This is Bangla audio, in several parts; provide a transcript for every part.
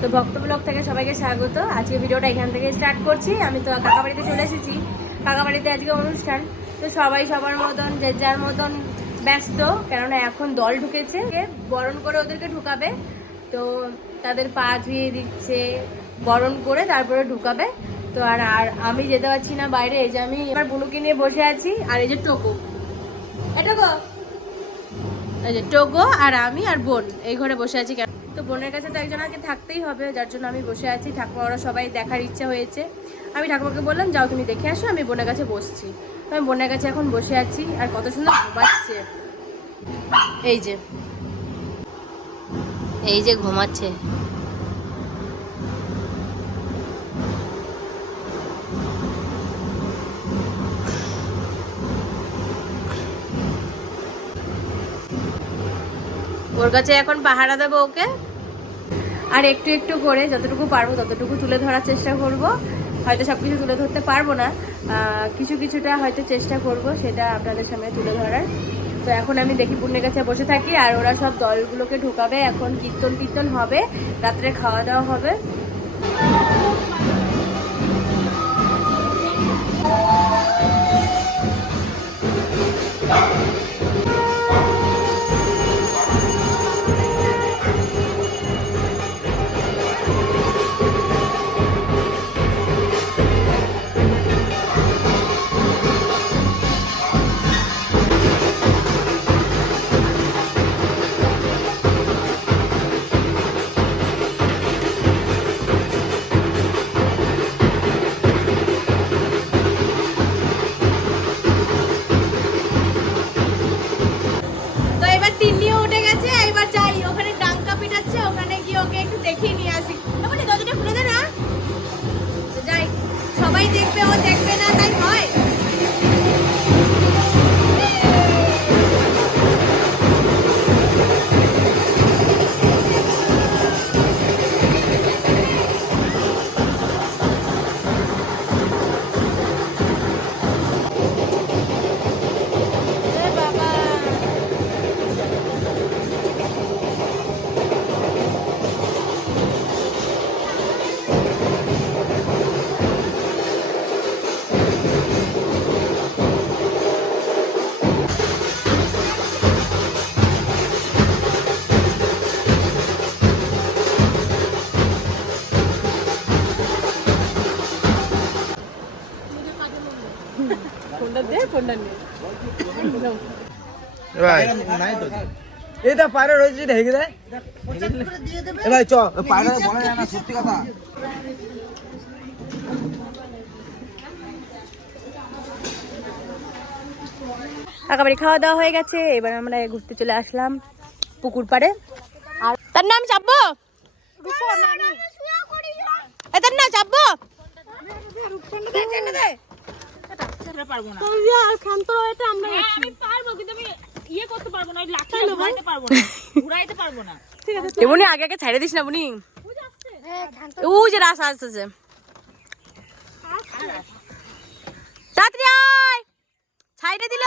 তো ভক্ত ব্লগ থেকে সবাইকে স্বাগত। আজকে ভিডিওটা এখান থেকে স্টার্ট করছি। আমি তো কাকা বাড়িতে চলে এসেছি। কাকা বাড়িতে আজকে অনুষ্ঠান। তো সবাই সবার মতন, যে যার মতন ব্যস্ত, কেননা এখন দল ঢুকেছে। বরণ করে ওদেরকে ঢুকাবে। তো তাদের পা ধুয়ে দিচ্ছে, বরণ করে তারপরে ঢুকাবে। তো আর আর আমি যেতে পারছি না বাইরে। এই যে আমি এবার বুনুকে নিয়ে বসে আছি, আর এই যে টোকো। এটা গো এই যে টোকো, আর আমি আর বোন এই ঘরে বসে আছি বোনের কাছে তো একজন আগে থাকতেই হবে, যার জন্য আমি বসে আছি। ঠাকুমা ওরা সবাই দেখার ইচ্ছা হয়েছে। আমি ঠাকুমাকে বললাম, যাও তুমি দেখে আসো, আমি বোনের কাছে বসছি। আমি বোনের কাছে এখন বসে আছি, আর কত সুন্দর ঘুমাচ্ছে। এই যে। এই যে ঘুমাচ্ছে। ওর কাছে এখন পাহারা দেবো ওকে? আর একটু একটু করে যতটুকু পারব ততটুকু তুলে ধরার চেষ্টা করব। হয়তো সব কিছু তুলে ধরতে পারব না। কিছু কিছুটা হয়তো চেষ্টা করব সেটা আপনাদের সামনে তুলে ধরার। তো এখন আমি দেখি পুণ্যের কাছে বসে থাকি আর ওরা সব দলগুলোকে ঢুকাবে। এখন কীর্তন কীর্তন হবে, রাত্রে খাওয়া দাওয়া হবে। ভাই এটা পায়রা রয়েছে হেগে দেয়। এ ভাই চ। পায়রা বলা যায় না সত্যি কথা। একেবারে খাওয়া দাওয়া হয়ে গেছে এবার আমরা ঘুরতে চলে আসলাম পুকুর পাড়ে। আর তার নাম চাপবো? তার নাম চাপবো? এমনি আগে আগে ছাইড়ে দিস না বুনি। ও যে রাস আসতেছে। তাড়াতাড়ি আয়! ছাইড়ে দিল।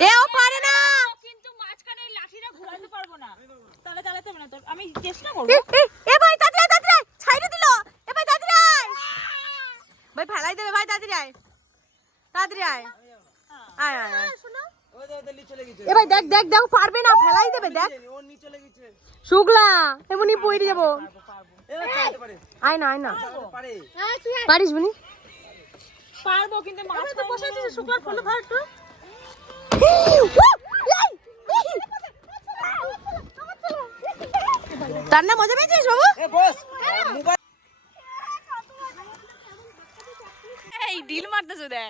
এ ও পারে না। ঘোরাতে পারব না। তাহলে চালাতে হবে না তো। আমি চেষ্টা করব। এ, এ, এ ভাই তাড়াতাড়ি তাড়াতাড়ি আয়, দিল। এ ভাই তাড়াতাড়ি আয়। ভাই ফেলাই দেবে ভাই তাড়াতাড়ি আয়। তাড়াতাড়ি আয়। আয় আয় আয়। এ ভাই দেখ দেখ দেখ পারবে না ফেলাই দেবে দেখ। ও নিচে লেগেছে শুকলা এমনি পইরে যাব। আয় না আয় না। পারিস বুনি? পারব কিন্তু মাঝখানে বসে আছে শুকর ফুল ধর একটু। তার না মজা পেয়েছিস বাবু? এ বস। মোবাইল এই ডিল মারতেছো দে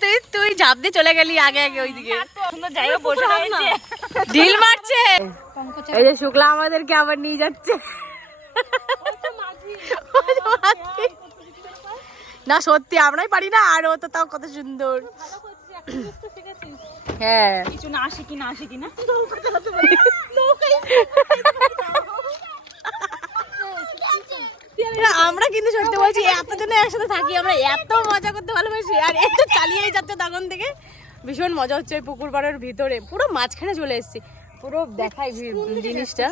তুই তুই ঝাঁপ দিয়ে চলে গেলি আগে আগে ওইদিকে। ঢিল মারছে। এই যে শুক্লা আমাদেরকে আবার নিয়ে যাচ্ছে। না সত্যি আমরাই পারি না আর ও তো তাও কত সুন্দর। হ্যাঁ। কিছু না না। আমরা কিন্তু সত্যি বলছি এতজনে একসাথে থাকি আমরা এত মজা করতে ভালোবাসি আর এত চালিয়েই যাচ্ছে তখন থেকে। ভীষণ মজা হচ্ছে ওই পুকুর পাড়ের ভিতরে। পুরো মাঝখানে চলে এসেছি। পুরো দেখাই জিনিসটা।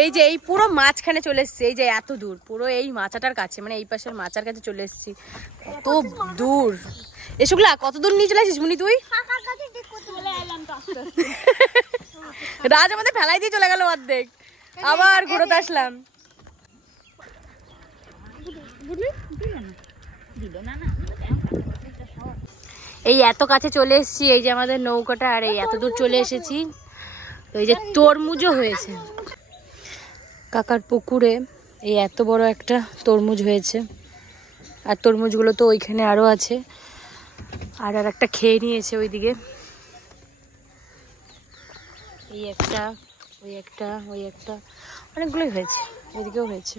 এই যে এই পুরো মাঝখানে চলে এসেছি এই যে এত দূর। পুরো এই মাচাটার কাছে মানে এই পাশের মাচার কাছে চলে এসেছি। কত দূর। এসবগুলা কত দূর নিয়ে চলে আসিস মুনি তুই? রাজ আমাদের ফেলাই দিয়ে চলে গেল অর্ধেক। আবার ঘুরতে আসলাম। এই এত কাছে চলে এসেছি, এই যে আমাদের নৌকাটা, আর এই এত দূর চলে এসেছি। তো এই যে তরমুজও হয়েছে। কাকার পুকুরে এই এত বড় একটা তরমুজ হয়েছে। আর তরমুজগুলো তো ওইখানে আরও আছে। আর আর একটা খেয়ে নিয়েছে ওইদিকে। এই একটা, ওই একটা ওই একটা। অনেকগুলোই হয়েছে, ওইদিকেও হয়েছে।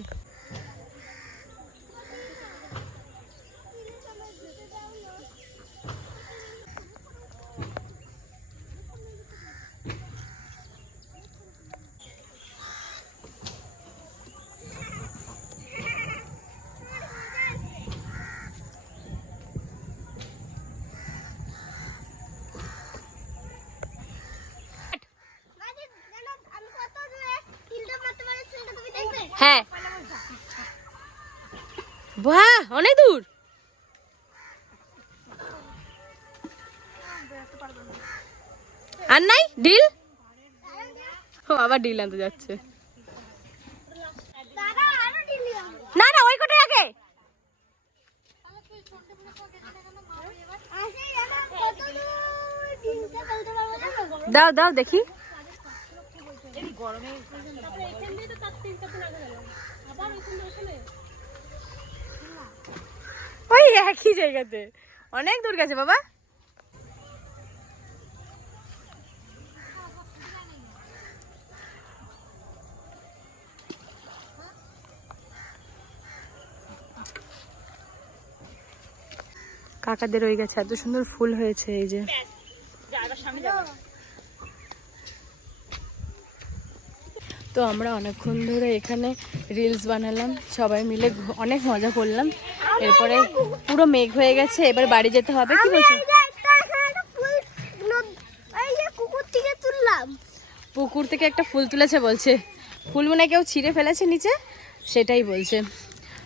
হ্যাঁ। বাহ, অনেক দূর। আর নাই? ডিল? ও, আবার ডিল আনতে যাচ্ছে। না না, ওই কোটায় আগে। দাও দাও, দেখি। ওই একই জায়গাতে। অনেক দূর গেছে বাবা। কাকাদের ওই গেছে এত সুন্দর ফুল হয়েছে এই যে যা এবার সামনে যাব তো আমরা অনেকক্ষণ ধরে এখানে রিলস বানালাম সবাই মিলে অনেক মজা করলাম। এরপরে পুরো মেঘ হয়ে গেছে এবার বাড়ি যেতে হবে কি বলছো? পুকুর থেকে একটা ফুল তুলেছে বলছে। ফুল মনে কেউ ছিঁড়ে ফেলেছে নিচে সেটাই বলছে।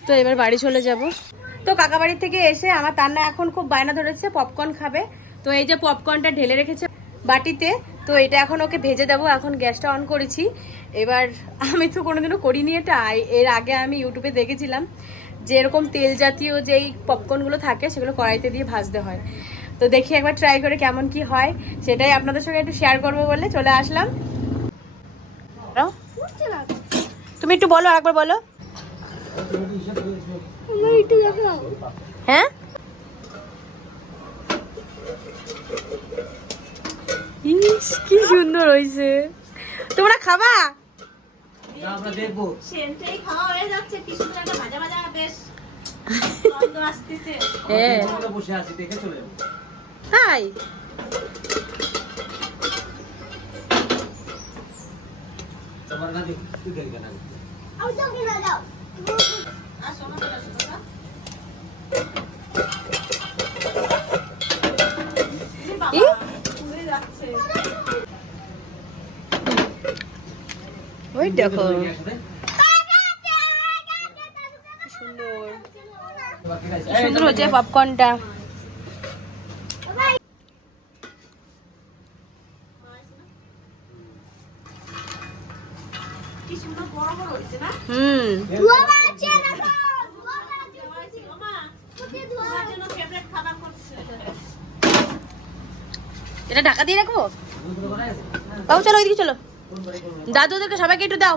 তো এবার বাড়ি চলে যাব। তো কাকা বাড়ি থেকে এসে আমার তান্না এখন খুব বায়না ধরেছে পপকর্ন খাবে। তো এই যে পপকর্নটা ঢেলে রেখেছে বাটিতে তো এটা এখন ওকে ভেজে দেবো এখন গ্যাসটা অন করেছি। এবার আমি তো কোনোদিনও করিনি এটা এর আগে আমি ইউটিউবে দেখেছিলাম যে এরকম তেল জাতীয় যেই পপকর্নগুলো থাকে সেগুলো কড়াইতে দিয়ে ভাজতে হয়। তো দেখি একবার ট্রাই করে কেমন কি হয় সেটাই আপনাদের সঙ্গে একটু শেয়ার করব বলে চলে আসলাম। তুমি একটু বলো আরেকবার বলো। হ্যাঁ? ইস কি সুন্দর হয়েছে তোমরা খাবা? আমরা দেখব। সেন্টেই খাওয়া হয়ে যাচ্ছে কি একটা ভাজা ভাজা বেশ গন্ধ আসতেছে। হ্যাঁ বসে আছি দেখে চলে তাই তোমার না দেখি তুই দেখবে না আমি তো কিনা দাও। ই? ওই দেখো। সুন্দর। হচ্ছে পপকর্নটা কি সুন্দর বড় বড় হয়েছে না? হুম। এটা ঢাকা দিয়ে রাখব? বাবু চলো ওইদিকে চলো। দাদু ওদেরকে সবাইকে একটু দাও।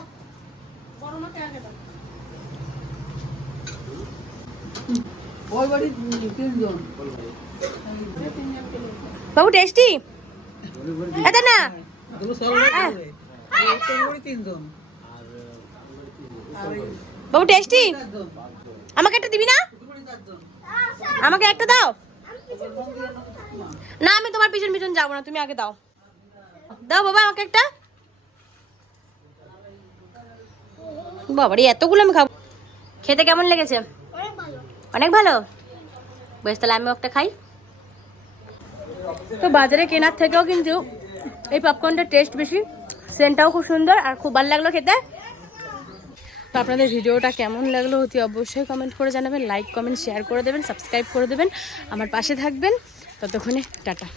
বাবু টেস্টি এটা না বাবু টেস্টি আমাকে একটা দিবি না? আমাকে একটা দাও। না, আমি তোমার পিছন পিছন যাব না, তুমি আগে দাও। দাও, বাবা, আমাকে একটা। বাবারে এতগুলো আমি খাব। খেতে কেমন লেগেছে? অনেক ভালো। বেশ তাহলে আমিও একটা খাই। তো বাজারে কেনার থেকেও কিন্তু এই পপকর্নটার টেস্ট বেশি সেন্টটাও খুব সুন্দর আর খুব ভালো লাগল খেতে। তো আপনাদের ভিডিওটা কেমন লাগল অতি অবশ্যই কমেন্ট করে জানাবেন লাইক কমেন্ট শেয়ার করে দেবেন সাবস্ক্রাইব করে দেবেন। আমার পাশে থাকবেন। ততক্ষণে টাটা।